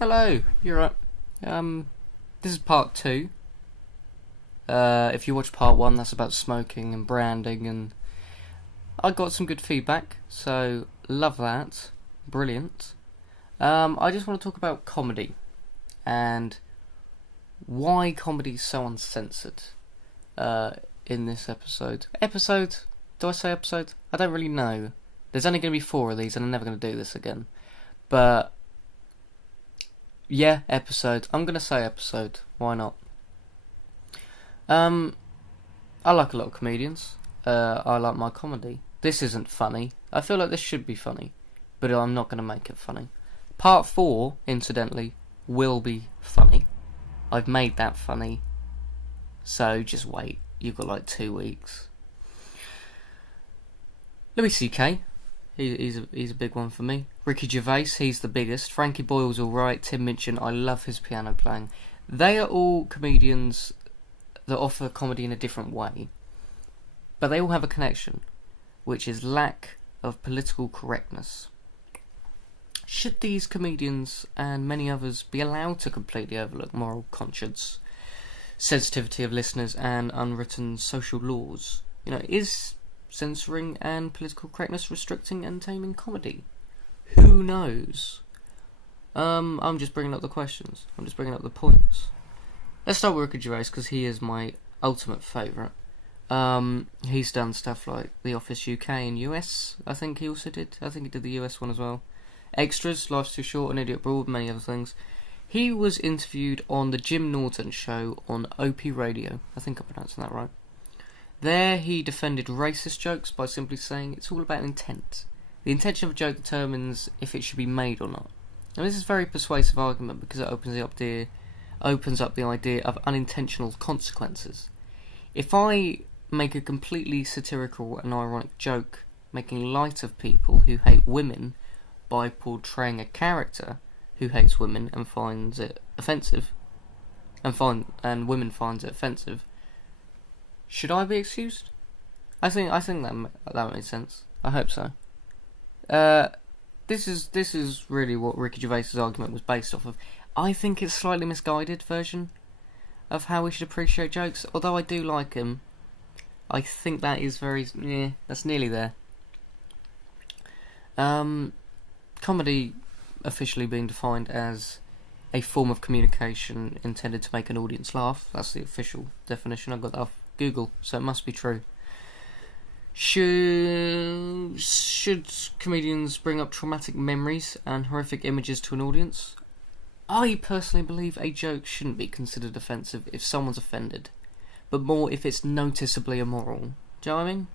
Hello, you're right. This is part two. If you watch part one, that's about smoking and branding, and I got some good feedback, so love that. Brilliant. I just want to talk about comedy and why comedy is so uncensored in this episode. Episode? Do I say episode? I don't really know. There's only going to be 4 of these, and I'm never going to do this again. But yeah, episode. I'm gonna say episode. Why not? I like a lot of comedians. I like my comedy. This isn't funny. I feel like this should be funny, but I'm not gonna make it funny. Part 4, incidentally, will be funny. I've made that funny, so just wait. You've got like 2 weeks. Louis C.K. He's a big one for me. Ricky Gervais, he's the biggest. Frankie Boyle's alright. Tim Minchin, I love his piano playing. They are all comedians that offer comedy in a different way. But they all have a connection, which is lack of political correctness. Should these comedians and many others be allowed to completely overlook moral conscience, sensitivity of listeners, and unwritten social laws? Is censoring and political correctness restricting and taming comedy? Who knows? I'm just bringing up the questions. I'm just bringing up the points. Let's start with Ricky Gervais because he is my ultimate favourite. He's done stuff like The Office UK and US. I think he also did. I think he did the US one as well. Extras, Life's Too Short, An Idiot Abroad, many other things. He was interviewed on the Jim Norton show on OP Radio. I think I'm pronouncing that right. There he defended racist jokes by simply saying it's all about intent. The intention of a joke determines if it should be made or not. And this is a very persuasive argument because it opens up the idea of unintentional consequences. If I make a completely satirical and ironic joke making light of people who hate women by portraying a character who hates women and finds it offensive, and women finds it offensive, should I be excused? I think that makes sense. I hope so. This is really what Ricky Gervais' argument was based off of. I think it's a slightly misguided version of how we should appreciate jokes. Although I do like him, I think that is that's nearly there. Comedy officially being defined as a form of communication intended to make an audience laugh. That's the official definition. I got that off Google, so it must be true. Should comedians bring up traumatic memories and horrific images to an audience? I personally believe a joke shouldn't be considered offensive if someone's offended, but more if it's noticeably immoral. Do you know what I mean?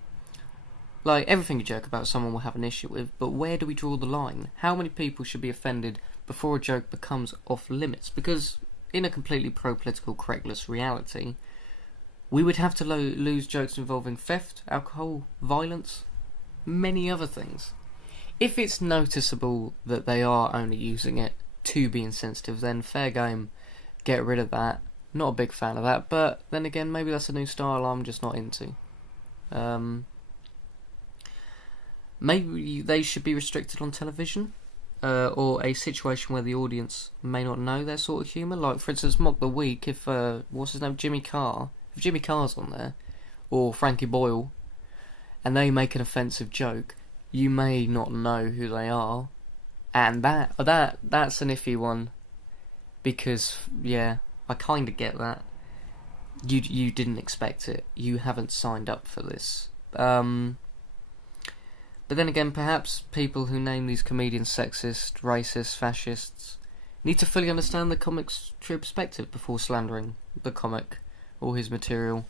Like, everything you joke about someone will have an issue with, but where do we draw the line? How many people should be offended before a joke becomes off limits? Because in a completely pro-political correctness reality, we would have to lose jokes involving theft, alcohol, violence, many other things. If it's noticeable that they are only using it to be insensitive, then fair game, get rid of that. Not a big fan of that, but then again, maybe that's a new style I'm just not into. Maybe they should be restricted on television, or a situation where the audience may not know their sort of humour. Like, for instance, Mock the Week, if, what's his name, Jimmy Carr. If Jimmy Carr's on there, or Frankie Boyle, and they make an offensive joke, you may not know who they are, and that's an iffy one, because yeah, I kind of get that. You didn't expect it. You haven't signed up for this. But then again, perhaps people who name these comedians sexist, racist, fascists need to fully understand the comic's true perspective before slandering the comic or his material.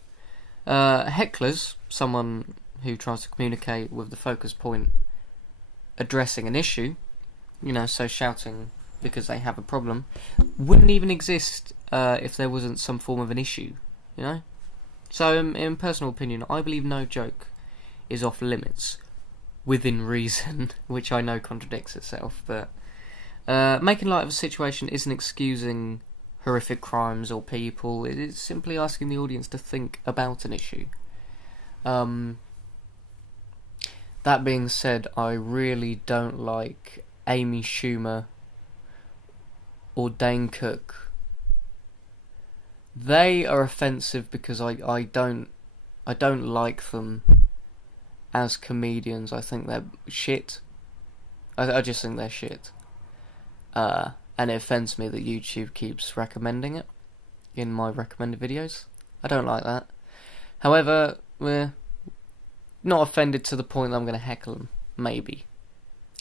Hecklers, someone who tries to communicate with the focus point addressing an issue, so shouting because they have a problem, wouldn't even exist if there wasn't some form of an issue, So in personal opinion, I believe no joke is off limits within reason, which I know contradicts itself, but making light of a situation isn't excusing horrific crimes or people. It is simply asking the audience to think about an issue. That being said, I really don't like Amy Schumer or Dane Cook. They are offensive because I don't like them as comedians. I think they're shit. I just think they're shit. And it offends me that YouTube keeps recommending it in my recommended videos. I don't like that. However, we're not offended to the point that I'm going to heckle them, maybe.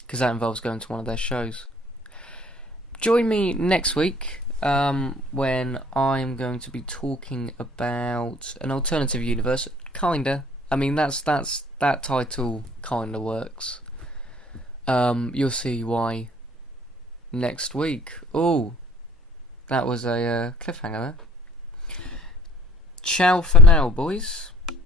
Because that involves going to one of their shows. Join me next week when I'm going to be talking about an alternative universe. Kinda. I mean, that title kinda works. You'll see why next week. Oh, that was a cliffhanger there. Ciao for now, boys.